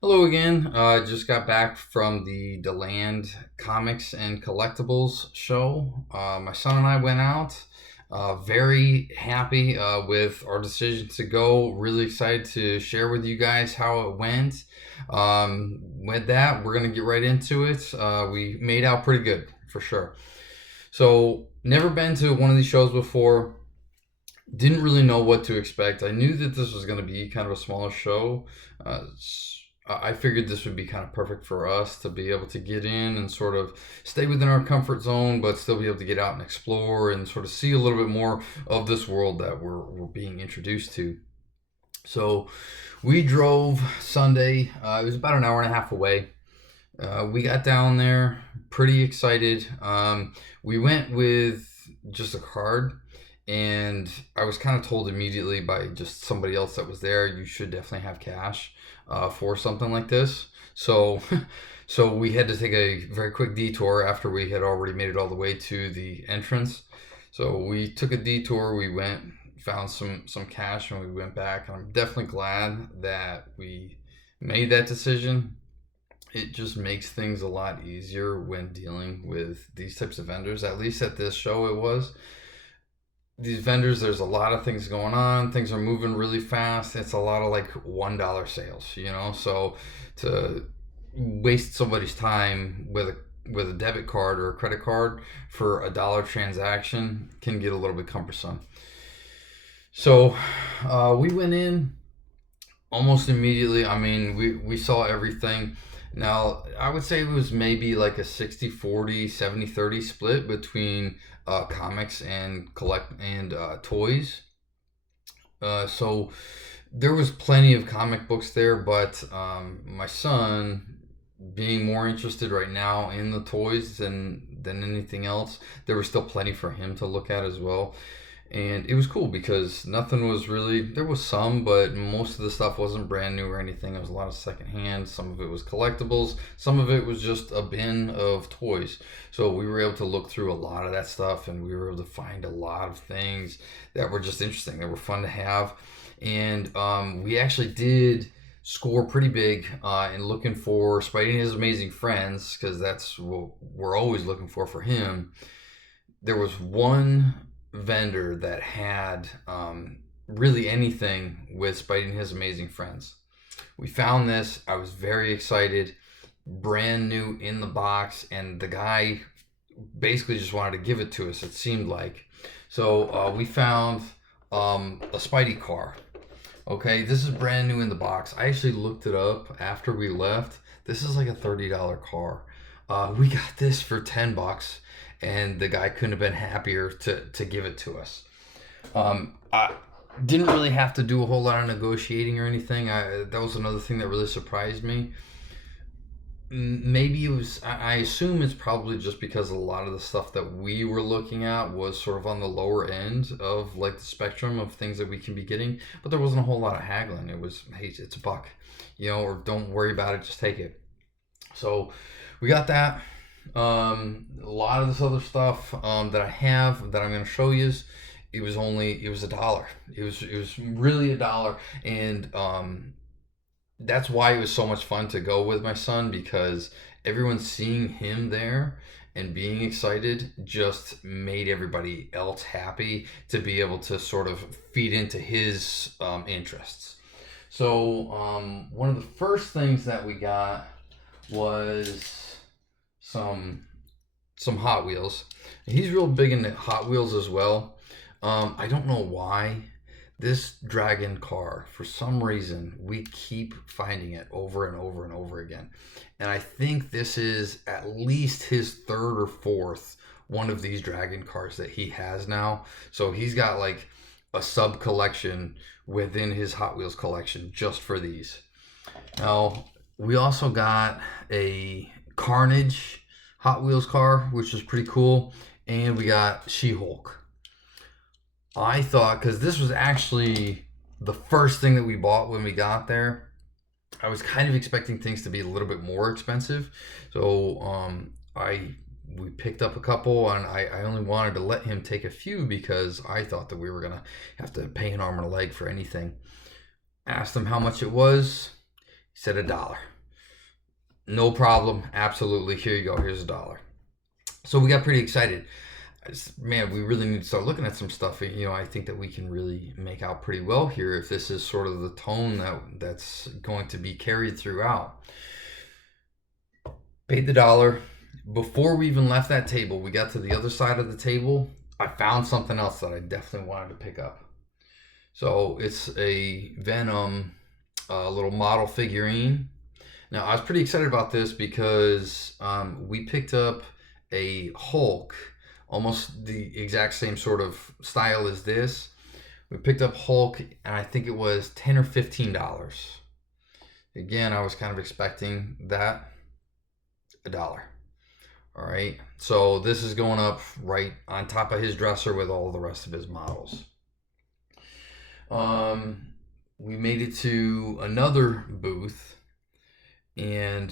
Hello again. Just got back from the Deland Comics and Collectibles show. My son and I went out. Very happy with our decision to go. Really excited to share with you guys how it went. With that, we're going to get right into it. We made out pretty good, for sure. So, never been to one of these shows before. Didn't really know what to expect. I knew that this was going to be kind of a smaller show. I figured this would be kind of perfect for us to be able to get in and sort of stay within our comfort zone, but still be able to get out and explore and sort of see a little bit more of this world that we're being introduced to. So we drove Sunday. It was about an hour and a half away. We got down there pretty excited. We went with just a card, and I was kind of told immediately by just somebody else that was there, you should definitely have cash for something like this. So, so we had to take a very quick detour after we had already made it all the way to the entrance. So we took a detour. We went, found some cash, and we went back. And I'm definitely glad that we made that decision. It just makes things a lot easier when dealing with these types of vendors. At least at this show, it was. These vendors, there's a lot of things going on. Things are moving really fast. It's a lot of like $1 sales, So to waste somebody's time with a debit card or a credit card for $1 transaction can get a little bit cumbersome. So we went in almost immediately. I mean, we saw everything. Now, I would say it was maybe like a 60-40, 70-30 split between comics and toys. So there was plenty of comic books there, but my son, being more interested right now in the toys than anything else, there was still plenty for him to look at as well. And it was cool because nothing was really, there was some, but most of the stuff wasn't brand new or anything. It was a lot of secondhand. Some of it was collectibles. Some of it was just a bin of toys. So we were able to look through a lot of that stuff, and we were able to find a lot of things that were just interesting, that were fun to have. And we actually did score pretty big in looking for Spidey and His Amazing Friends, because that's what we're always looking for him. There was one vendor that had really anything with Spidey and His Amazing Friends. We found this. I was very excited. Brand new in the box, and the guy basically just wanted to give it to us, it seemed like. So we found a Spidey car. Okay, this is brand new in the box. I actually looked it up after we left. This is like a $30 car. We got this for $10, and the guy couldn't have been happier to give it to us. I didn't really have to do a whole lot of negotiating or anything. That was another thing that really surprised me. Maybe it was, I assume it's probably just because a lot of the stuff that we were looking at was sort of on the lower end of like the spectrum of things that we can be getting, but there wasn't a whole lot of haggling. It was, hey, it's a buck, or don't worry about it, just take it. So we got that. A lot of this other stuff that I have that I'm going to show you, it was $1. It was really $1, and that's why it was so much fun to go with my son, because everyone seeing him there and being excited just made everybody else happy to be able to sort of feed into his interests. So one of the first things that we got was some Hot Wheels. He's real big into Hot Wheels as well. I don't know why. This dragon car, for some reason, we keep finding it over and over and over again. And I think this is at least his third or fourth one of these dragon cars that he has now. So he's got like a sub collection within his Hot Wheels collection just for these. Now, we also got a Carnage Hot Wheels car, which is pretty cool. And we got She-Hulk. I thought, because this was actually the first thing that we bought when we got there, I was kind of expecting things to be a little bit more expensive. So we picked up a couple, and I only wanted to let him take a few because I thought that we were going to have to pay an arm and a leg for anything. Asked him how much it was. said $1. No problem. Absolutely. Here you go. Here's $1. So we got pretty excited. Man, we really need to start looking at some stuff. I think that we can really make out pretty well here if this is sort of the tone that's going to be carried throughout. Paid the $1. Before we even left that table, we got to the other side of the table. I found something else that I definitely wanted to pick up. So it's a Venom little model figurine. Now, I was pretty excited about this because we picked up a Hulk, almost the exact same sort of style as this. We picked up Hulk, and I think it was $10 or $15. Again, I was kind of expecting that. $1. All right, so this is going up right on top of his dresser with all the rest of his models. We made it to another booth, and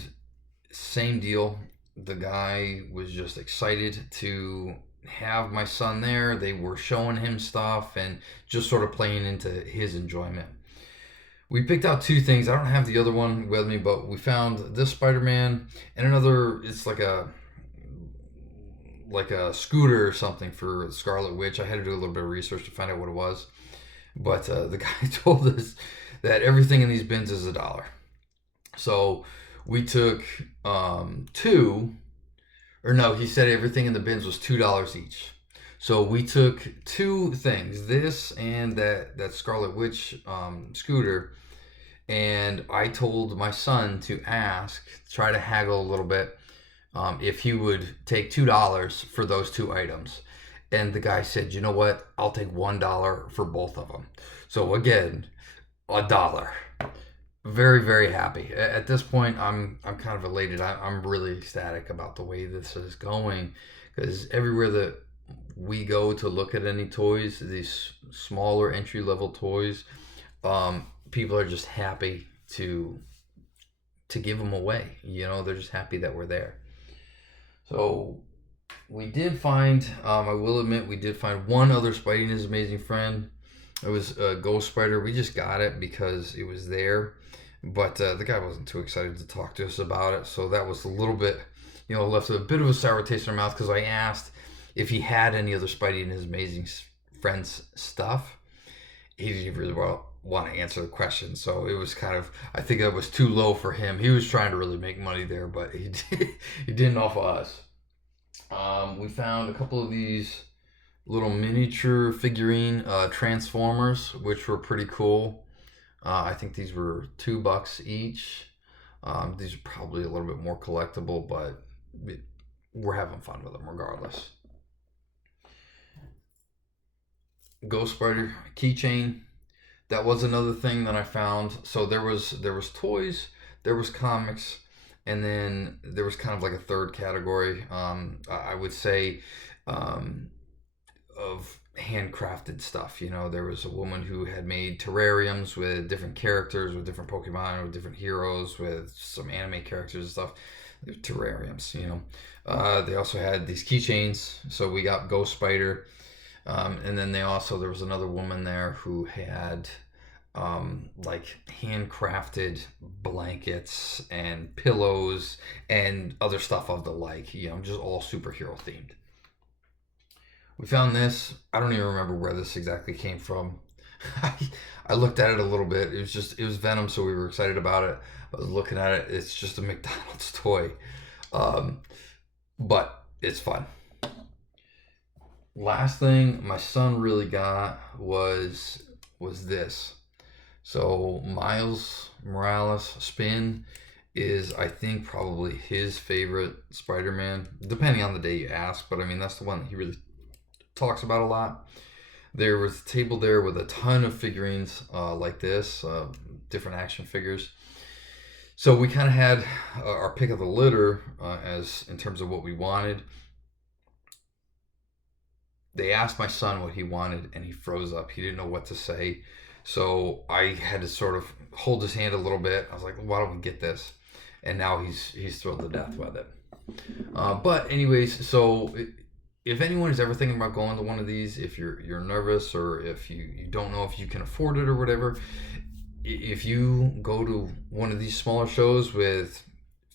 same deal. The guy was just excited to have my son there. They were showing him stuff and just sort of playing into his enjoyment. We picked out two things. I don't have the other one with me, but we found this Spider-Man and another. It's like a scooter or something for Scarlet Witch. I had to do a little bit of research to find out what it was. But the guy told us that everything in these bins is $1. So we took two, or no, he said everything in the bins was $2 each. So we took two things, this and that Scarlet Witch scooter, and I told my son to try to haggle a little bit, if he would take $2 for those two items. And the guy said, you know what? I'll take $1 for both of them. So again, $1. Very, very happy. At this point, I'm kind of elated. I'm really ecstatic about the way this is going, because everywhere that we go to look at any toys, these smaller entry-level toys, people are just happy to give them away. They're just happy that we're there. So we did find, I will admit, we did find one other Spidey and His Amazing Friend. It was a Ghost Spider. We just got it because it was there. But the guy wasn't too excited to talk to us about it. So that was a little bit, left a bit of a sour taste in our mouth, because I asked if he had any other Spidey and His Amazing Friends stuff. He didn't really want to answer the question. So it was kind of, I think that was too low for him. He was trying to really make money there, but he didn't offer us. We found a couple of these little miniature figurine Transformers, which were pretty cool. I think these were $2 each. These are probably a little bit more collectible, but we're having fun with them regardless. Ghost Spider keychain. That was another thing that I found. So there was toys, there was comics, and then there was kind of like a third category. I would say of handcrafted stuff. There was a woman who had made terrariums with different characters, with different Pokemon, with different heroes, with some anime characters and stuff. They're terrariums. They also had these keychains. So we got Ghost Spider. And then there was another woman there who had like handcrafted blankets and pillows and other stuff of the like, just all superhero themed. We found this. I don't even remember where this exactly came from. I looked at it a little bit. It was Venom, so we were excited about it. I was looking at it. It's just a McDonald's toy. But it's fun. Last thing my son really got was this. So Miles Morales Spin is, I think, probably his favorite Spider-Man, depending on the day you ask. But I mean, that's the one that he really talks about a lot. There was a table there with a ton of figurines like this, different action figures. So we kind of had our pick of the litter as in terms of what we wanted. They asked my son what he wanted, and he froze up. He didn't know what to say. So I had to sort of hold his hand a little bit. I was like, why don't we get this? And now he's thrilled to death with it. But anyways, so if anyone is ever thinking about going to one of these, if you're nervous or if you don't know if you can afford it or whatever, if you go to one of these smaller shows with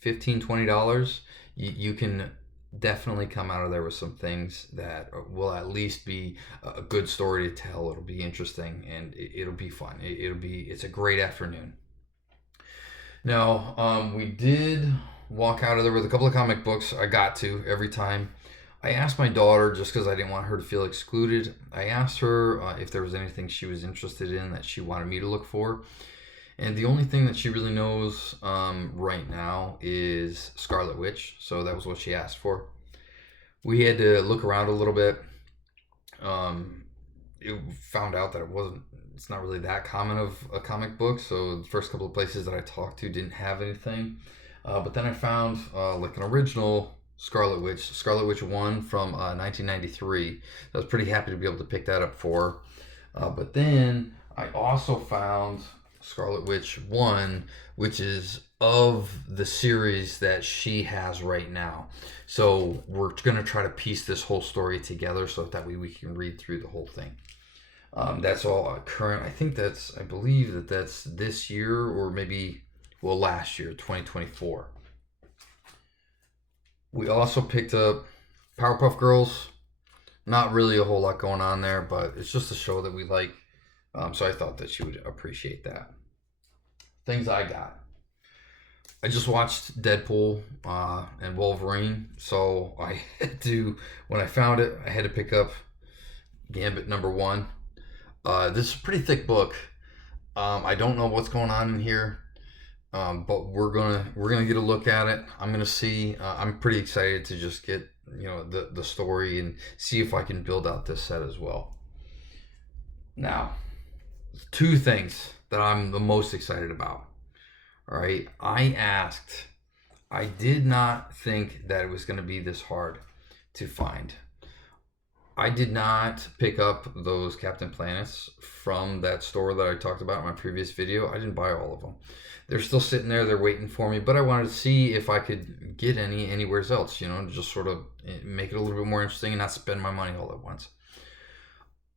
$15-$20, you can definitely come out of there with some things that will at least be a good story to tell. It'll be interesting, and it'll be fun. It's a great afternoon. Now, we did walk out of there with a couple of comic books. I got to every time. I asked my daughter, just because I didn't want her to feel excluded, I asked her if there was anything she was interested in that she wanted me to look for. And the only thing that she really knows right now is Scarlet Witch. So that was what she asked for. We had to look around a little bit. It found out that it's not really that common of a comic book. So the first couple of places that I talked to didn't have anything. But then I found like an original Scarlet Witch 1 from 1993. I was pretty happy to be able to pick that up for her. But then I also found Scarlet Witch 1, which is of the series that she has right now. So we're going to try to piece this whole story together so that way we can read through the whole thing. That's all current. I believe that's this year, or maybe, well, last year, 2024. We also picked up Powerpuff Girls. Not really a whole lot going on there, but it's just a show that we like. So I thought that she would appreciate that. Things I got. I just watched Deadpool and Wolverine. So I had to, when I found it, I had to pick up Gambit #1. This is a pretty thick book. I don't know what's going on in here. But we're gonna get a look at it. I'm gonna see. I'm pretty excited to just get the story and see if I can build out this set as well. Now, two things that I'm the most excited about. All right, I did not think that it was gonna be this hard to find. I did not pick up those Captain Planets from that store that I talked about in my previous video. I didn't buy all of them. They're still sitting there. They're waiting for me. But I wanted to see if I could get anywhere else, to just sort of make it a little bit more interesting and not spend my money all at once.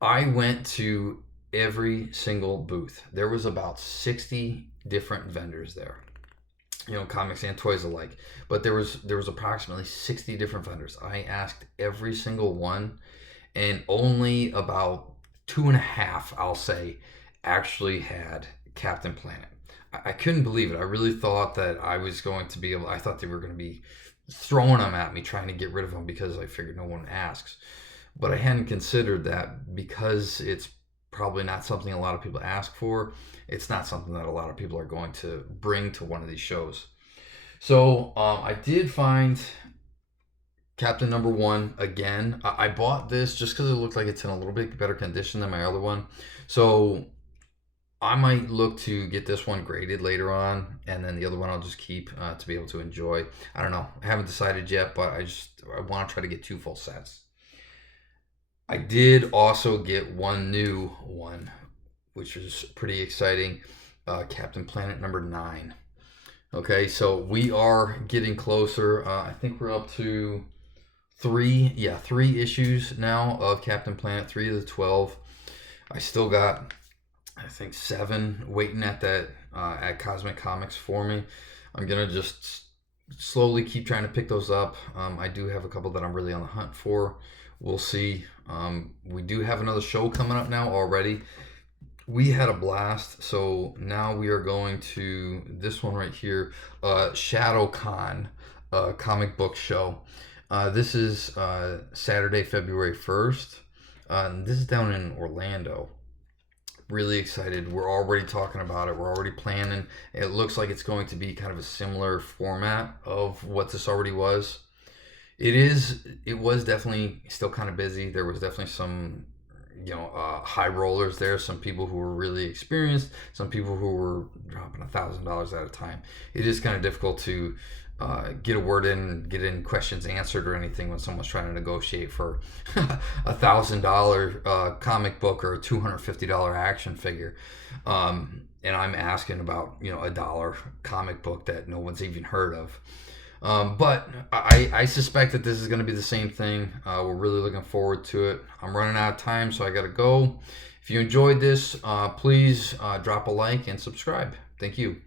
I went to every single booth. There was about 60 different vendors there. Comics and toys alike. But there was approximately 60 different vendors. I asked every single one, and only about 2.5, I'll say, actually had Captain Planet. I couldn't believe it. I really thought that I was going to be able, I thought they were going to be throwing them at me, trying to get rid of them, because I figured no one asks. But I hadn't considered that because it's probably not something a lot of people ask for. It's not something that a lot of people are going to bring to one of these shows. So I did find Captain #1 again. I bought this just because it looked like it's in a little bit better condition than my other one. So I might look to get this one graded later on, and then the other one I'll just keep to be able to enjoy. I don't know. I haven't decided yet, but I want to try to get 2 full sets. I did also get one new one, which is pretty exciting. Captain Planet #9. Okay, so we are getting closer. I think we're up to 3 issues now of Captain Planet, 3 of the 12. I still got, I think, 7 waiting at that at Cosmic Comics for me. I'm gonna just slowly keep trying to pick those up. I do have a couple that I'm really on the hunt for. We'll see. We do have another show coming up now already. We had a blast, so now we are going to this one right here, ShadowCon comic book show. This is Saturday, February 1st. This is down in Orlando. Really excited. We're already talking about it. We're already planning. It looks like it's going to be kind of a similar format of what this already was. It was definitely still kind of busy. There was definitely some high rollers there, some people who were really experienced, some people who were dropping $1,000 at a time. It is kind of difficult to get a word in, get any questions answered or anything when someone's trying to negotiate for $1,000 comic book or a $250 action figure. And I'm asking about a dollar comic book that no one's even heard of. But I suspect that this is going to be the same thing. We're really looking forward to it. I'm running out of time, so I got to go. If you enjoyed this, please drop a like and subscribe. Thank you.